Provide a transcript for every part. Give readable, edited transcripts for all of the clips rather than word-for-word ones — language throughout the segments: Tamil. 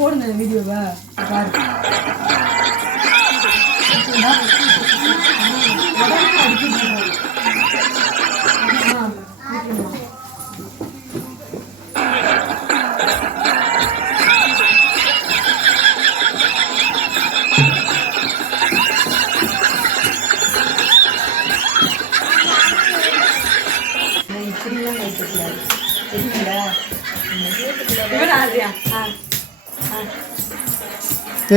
போடுங்க வீடியோவை பாரு. இப்படிலாம் வைக்கக்கூடாது சரிங்களா?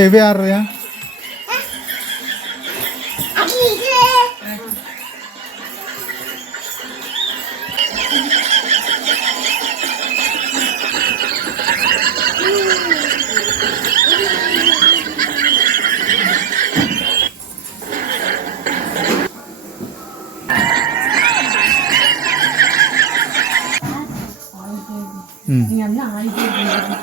இவ யாரையா நீங்க வந்து ஆடிட்டே இருக்கீங்க.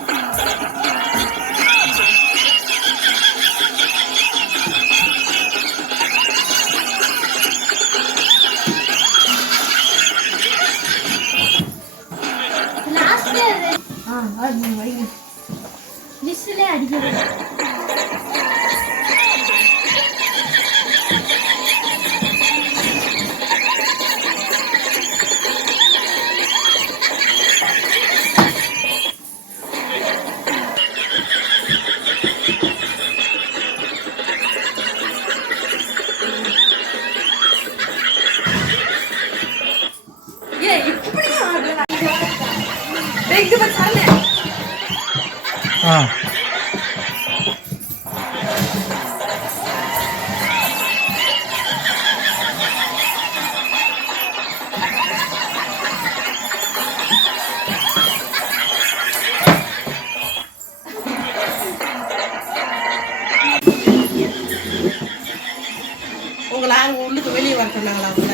உங்களை அங்கே உள்ளுக்கு வெளியே வர சொன்னாங்களா? அவங்கள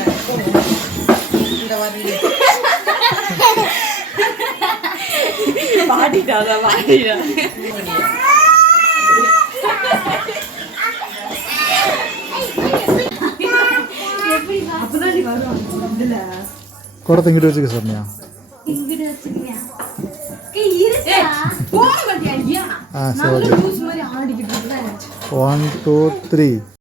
இந்த வரல பாடிட்டாதான் பாடிடா. அப்பதான் நீ வருவான் இதுல குடத்தை இங்கிட்டு வச்சுக்க சொன்னியா? போக மாட்டியா? 1 2 3